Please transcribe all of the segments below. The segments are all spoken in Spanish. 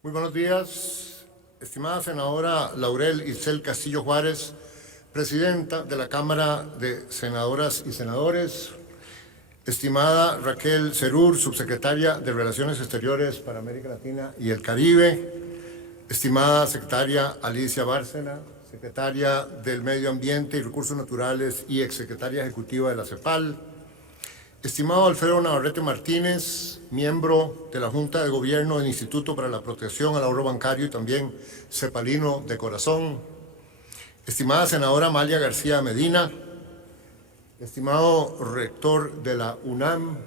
Muy buenos días, estimada senadora Laurel Itzel Castillo Juárez, presidenta de la Cámara de Senadoras y Senadores, estimada Raquel Cerur, subsecretaria de Relaciones Exteriores para América Latina y el Caribe, estimada secretaria Alicia Bárcena, secretaria del Medio Ambiente y Recursos Naturales y exsecretaria ejecutiva de la CEPAL, estimado Alfredo Navarrete Martínez, miembro de la Junta de Gobierno del Instituto para la Protección al Ahorro Bancario y también cepalino de corazón, estimada senadora Amalia García Medina, estimado rector de la UNAM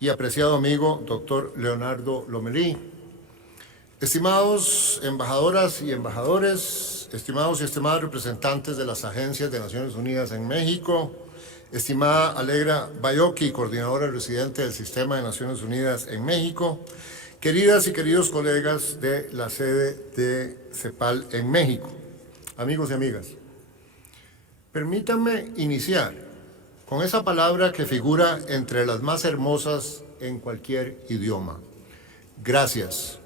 y apreciado amigo doctor Leonardo Lomelí, estimados embajadoras y embajadores, estimados y estimadas representantes de las agencias de Naciones Unidas en México, estimada Alegra Bayoki, coordinadora residente del Sistema de Naciones Unidas en México, queridas y queridos colegas de la sede de CEPAL en México, amigos y amigas, permítanme iniciar con esa palabra que figura entre las más hermosas en cualquier idioma. Gracias.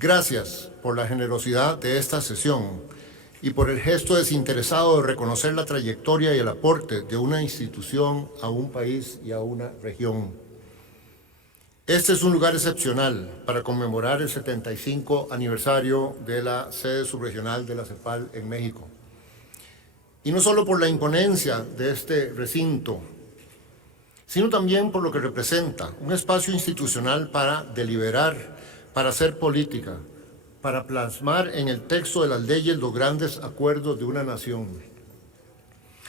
Gracias por la generosidad de esta sesión y por el gesto desinteresado de reconocer la trayectoria y el aporte de una institución a un país y a una región. Este es un lugar excepcional para conmemorar el 75 aniversario de la sede subregional de la CEPAL en México. Y no solo por la imponencia de este recinto, sino también por lo que representa un espacio institucional para deliberar, para hacer política, para plasmar en el texto de las leyes los grandes acuerdos de una nación.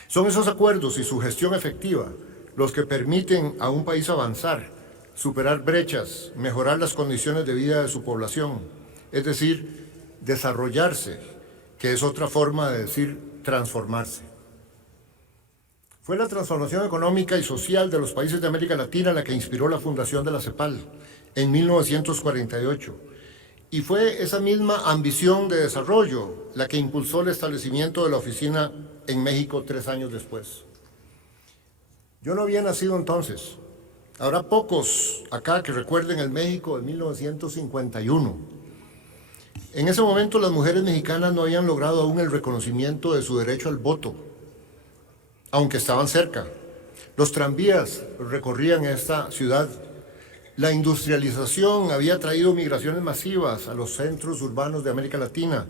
Son esos acuerdos y su gestión efectiva los que permiten a un país avanzar, superar brechas, mejorar las condiciones de vida de su población, es decir, desarrollarse, que es otra forma de decir transformarse. Fue la transformación económica y social de los países de América Latina la que inspiró la fundación de la CEPAL en 1948. Y fue esa misma ambición de desarrollo la que impulsó el establecimiento de la oficina en México 3 años después. Yo no había nacido entonces. Habrá pocos acá que recuerden el México de 1951. En ese momento las mujeres mexicanas no habían logrado aún el reconocimiento de su derecho al voto, aunque estaban cerca. Los tranvías recorrían esta ciudad. La industrialización había traído migraciones masivas a los centros urbanos de América Latina,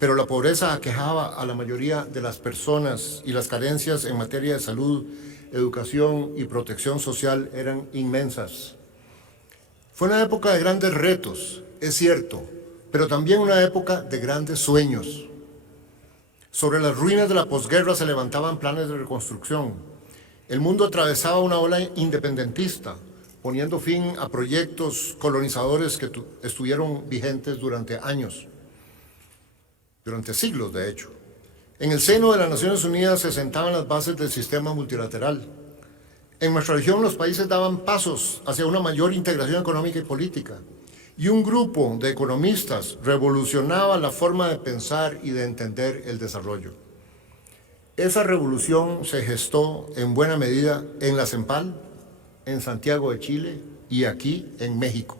pero la pobreza aquejaba a la mayoría de las personas y las carencias en materia de salud, educación y protección social eran inmensas. Fue una época de grandes retos, es cierto, pero también una época de grandes sueños. Sobre las ruinas de la posguerra se levantaban planes de reconstrucción. El mundo atravesaba una ola independentista, poniendo fin a proyectos colonizadores que estuvieron vigentes durante años, durante siglos de hecho. En el seno de las Naciones Unidas se sentaban las bases del sistema multilateral. En nuestra región los países daban pasos hacia una mayor integración económica y política, y un grupo de economistas revolucionaba la forma de pensar y de entender el desarrollo. Esa revolución se gestó en buena medida en la CEPAL, en Santiago de Chile y aquí en México.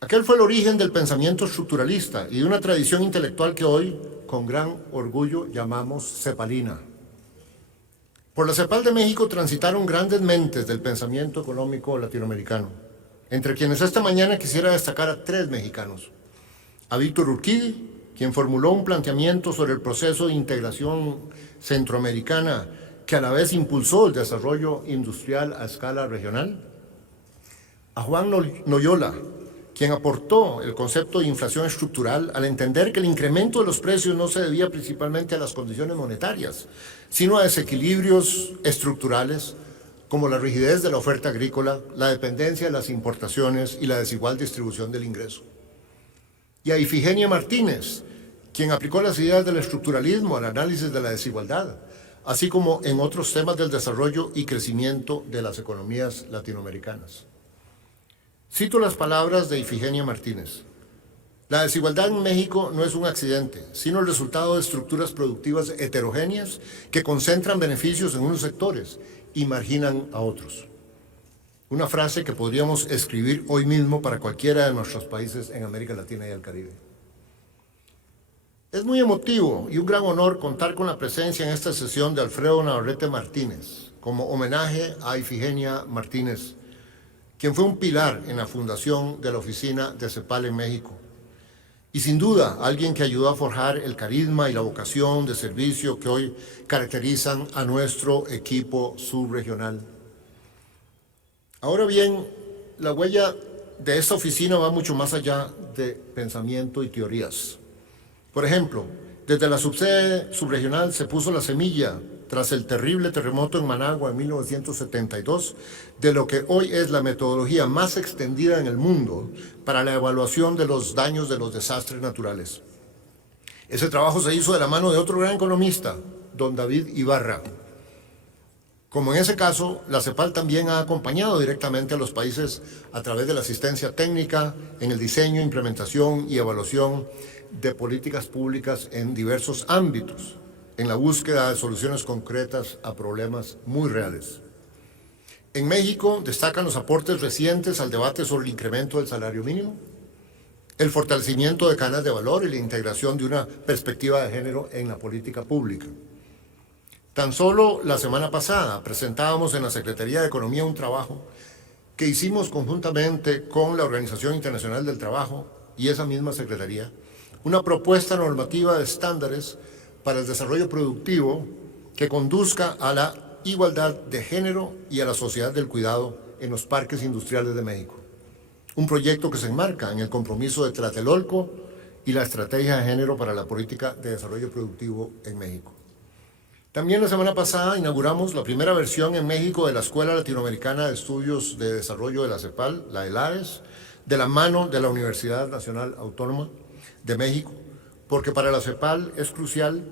Aquel fue el origen del pensamiento estructuralista y de una tradición intelectual que hoy, con gran orgullo, llamamos cepalina. Por la CEPAL de México transitaron grandes mentes del pensamiento económico latinoamericano, entre quienes esta mañana quisiera destacar a 3 mexicanos. A Víctor Urquidi, quien formuló un planteamiento sobre el proceso de integración centroamericana que a la vez impulsó el desarrollo industrial a escala regional. A Juan Noyola, quien aportó el concepto de inflación estructural al entender que el incremento de los precios no se debía principalmente a las condiciones monetarias, sino a desequilibrios estructurales como la rigidez de la oferta agrícola, la dependencia de las importaciones y la desigual distribución del ingreso. Y a Ifigenia Martínez, quien aplicó las ideas del estructuralismo al análisis de la desigualdad, así como en otros temas del desarrollo y crecimiento de las economías latinoamericanas. Cito las palabras de Ifigenia Martínez. La desigualdad en México no es un accidente, sino el resultado de estructuras productivas heterogéneas que concentran beneficios en unos sectores y marginan a otros. Una frase que podríamos escribir hoy mismo para cualquiera de nuestros países en América Latina y el Caribe. Es muy emotivo y un gran honor contar con la presencia en esta sesión de Alfredo Navarrete Martínez, como homenaje a Ifigenia Martínez, quien fue un pilar en la fundación de la oficina de CEPAL en México. Y sin duda, alguien que ayudó a forjar el carisma y la vocación de servicio que hoy caracterizan a nuestro equipo subregional. Ahora bien, la huella de esta oficina va mucho más allá de pensamiento y teorías. Por ejemplo, desde la subsede subregional se puso la semilla, tras el terrible terremoto en Managua en 1972, de lo que hoy es la metodología más extendida en el mundo para la evaluación de los daños de los desastres naturales. Ese trabajo se hizo de la mano de otro gran economista, don David Ibarra. Como en ese caso, la CEPAL también ha acompañado directamente a los países a través de la asistencia técnica en el diseño, implementación y evaluación de políticas públicas en diversos ámbitos, en la búsqueda de soluciones concretas a problemas muy reales. En México destacan los aportes recientes al debate sobre el incremento del salario mínimo, el fortalecimiento de cadenas de valor y la integración de una perspectiva de género en la política pública. Tan solo la semana pasada presentábamos en la Secretaría de Economía un trabajo que hicimos conjuntamente con la Organización Internacional del Trabajo y esa misma Secretaría, una propuesta normativa de estándares para el desarrollo productivo que conduzca a la igualdad de género y a la sociedad del cuidado en los parques industriales de México. Un proyecto que se enmarca en el compromiso de Tlatelolco y la estrategia de género para la política de desarrollo productivo en México. También la semana pasada inauguramos la primera versión en México de la Escuela Latinoamericana de Estudios de Desarrollo de la CEPAL, la ELADES, de la mano de la Universidad Nacional Autónoma de México, porque para la CEPAL es crucial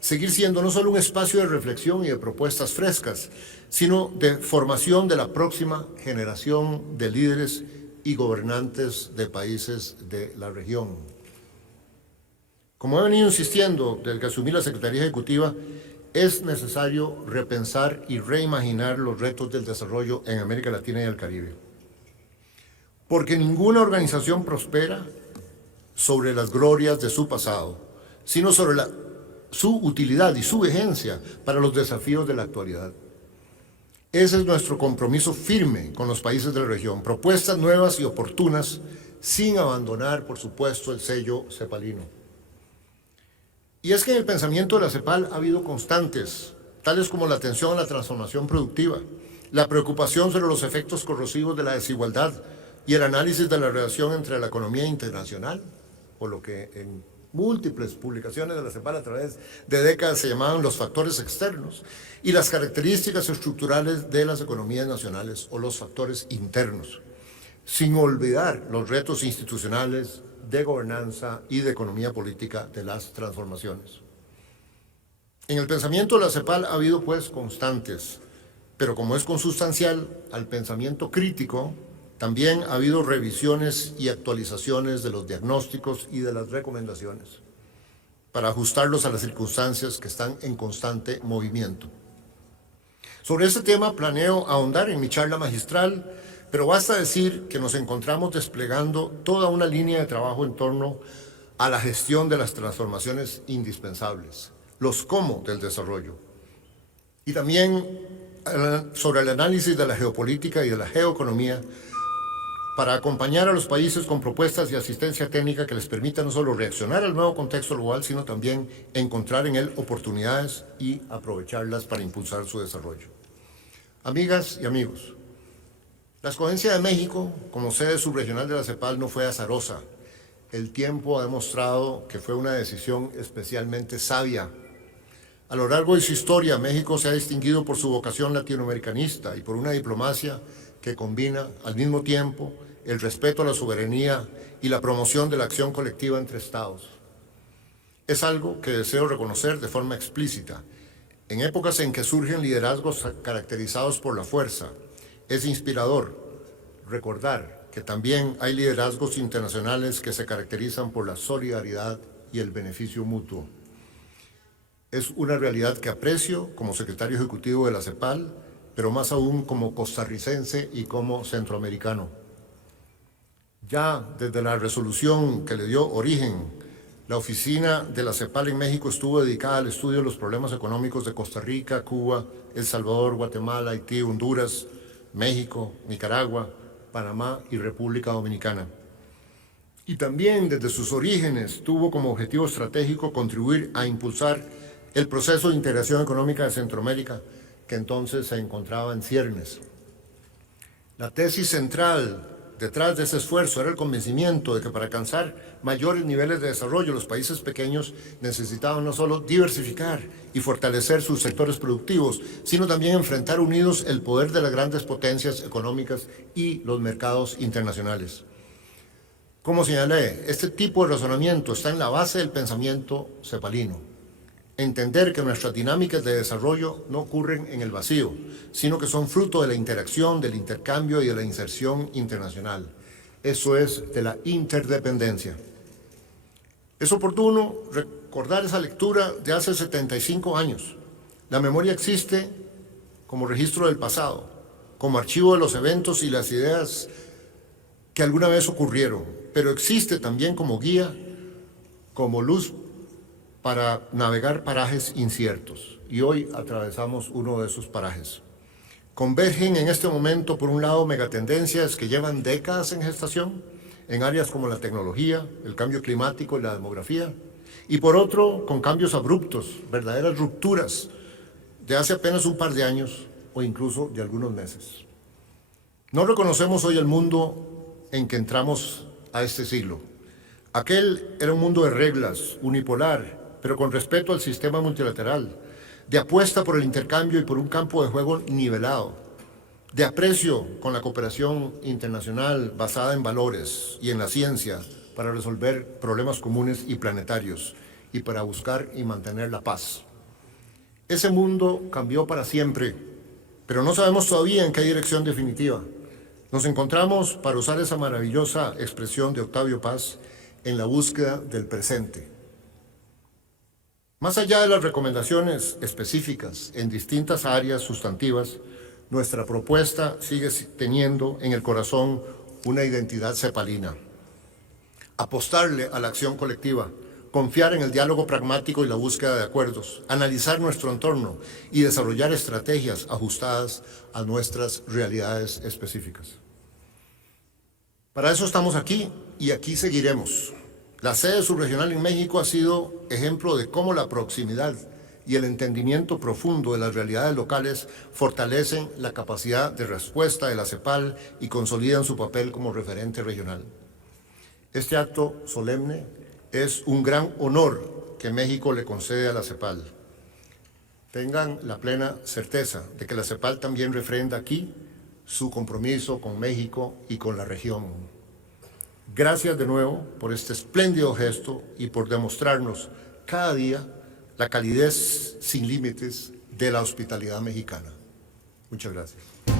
seguir siendo no solo un espacio de reflexión y de propuestas frescas, sino de formación de la próxima generación de líderes y gobernantes de países de la región. Como he venido insistiendo desde que asumí la Secretaría Ejecutiva, es necesario repensar y reimaginar los retos del desarrollo en América Latina y el Caribe. Porque ninguna organización prospera sobre las glorias de su pasado, sino sobre su utilidad y su vigencia para los desafíos de la actualidad. Ese es nuestro compromiso firme con los países de la región, propuestas nuevas y oportunas, sin abandonar, por supuesto, el sello cepalino. Y es que en el pensamiento de la CEPAL ha habido constantes, tales como la atención a la transformación productiva, la preocupación sobre los efectos corrosivos de la desigualdad y el análisis de la relación entre la economía internacional, por lo que en múltiples publicaciones de la CEPAL a través de décadas se llamaban los factores externos, y las características estructurales de las economías nacionales o los factores internos, sin olvidar los retos institucionales de gobernanza y de economía política de las transformaciones. En el pensamiento de la CEPAL ha habido pues constantes, pero como es consustancial al pensamiento crítico, también ha habido revisiones y actualizaciones de los diagnósticos y de las recomendaciones para ajustarlos a las circunstancias que están en constante movimiento. Sobre este tema planeo ahondar en mi charla magistral, pero basta decir que nos encontramos desplegando toda una línea de trabajo en torno a la gestión de las transformaciones indispensables, los cómo del desarrollo, y también sobre el análisis de la geopolítica y de la geoeconomía para acompañar a los países con propuestas y asistencia técnica que les permita no solo reaccionar al nuevo contexto global, sino también encontrar en él oportunidades y aprovecharlas para impulsar su desarrollo. Amigas y amigos, la escogencia de México como sede subregional de la CEPAL no fue azarosa. El tiempo ha demostrado que fue una decisión especialmente sabia. A lo largo de su historia, México se ha distinguido por su vocación latinoamericanista y por una diplomacia que combina al mismo tiempo el respeto a la soberanía y la promoción de la acción colectiva entre Estados. Es algo que deseo reconocer de forma explícita. En épocas en que surgen liderazgos caracterizados por la fuerza, es inspirador recordar que también hay liderazgos internacionales que se caracterizan por la solidaridad y el beneficio mutuo. Es una realidad que aprecio como secretario ejecutivo de la CEPAL pero más aún como costarricense y como centroamericano. Ya desde la resolución que le dio origen, la oficina de la CEPAL en México estuvo dedicada al estudio de los problemas económicos de Costa Rica, Cuba, El Salvador, Guatemala, Haití, Honduras, México, Nicaragua, Panamá y República Dominicana. Y también desde sus orígenes tuvo como objetivo estratégico contribuir a impulsar el proceso de integración económica de Centroamérica, que entonces se encontraba en ciernes. La tesis central detrás de ese esfuerzo era el convencimiento de que para alcanzar mayores niveles de desarrollo los países pequeños necesitaban no solo diversificar y fortalecer sus sectores productivos, sino también enfrentar unidos el poder de las grandes potencias económicas y los mercados internacionales. Como señalé, este tipo de razonamiento está en la base del pensamiento cepalino. Entender que nuestras dinámicas de desarrollo no ocurren en el vacío, sino que son fruto de la interacción, del intercambio y de la inserción internacional. Eso es de la interdependencia. Es oportuno recordar esa lectura de hace 75 años. La memoria existe como registro del pasado, como archivo de los eventos y las ideas que alguna vez ocurrieron, pero existe también como guía, como luz para navegar parajes inciertos. Y hoy atravesamos uno de esos parajes. Convergen en este momento, por un lado, megatendencias que llevan décadas en gestación, en áreas como la tecnología, el cambio climático y la demografía, y por otro, con cambios abruptos, verdaderas rupturas de hace apenas un par de años o incluso de algunos meses. No reconocemos hoy el mundo en que entramos a este siglo. Aquel era un mundo de reglas, unipolar, pero con respeto al sistema multilateral, de apuesta por el intercambio y por un campo de juego nivelado, de aprecio con la cooperación internacional basada en valores y en la ciencia para resolver problemas comunes y planetarios y para buscar y mantener la paz. Ese mundo cambió para siempre, pero no sabemos todavía en qué dirección definitiva. Nos encontramos, para usar esa maravillosa expresión de Octavio Paz, en la búsqueda del presente. Más allá de las recomendaciones específicas en distintas áreas sustantivas, nuestra propuesta sigue teniendo en el corazón una identidad cepalina. Apostarle a la acción colectiva, confiar en el diálogo pragmático y la búsqueda de acuerdos, analizar nuestro entorno y desarrollar estrategias ajustadas a nuestras realidades específicas. Para eso estamos aquí y aquí seguiremos. La sede subregional en México ha sido ejemplo de cómo la proximidad y el entendimiento profundo de las realidades locales fortalecen la capacidad de respuesta de la CEPAL y consolidan su papel como referente regional. Este acto solemne es un gran honor que México le concede a la CEPAL. Tengan la plena certeza de que la CEPAL también refrenda aquí su compromiso con México y con la región. Gracias de nuevo por este espléndido gesto y por demostrarnos cada día la calidez sin límites de la hospitalidad mexicana. Muchas gracias.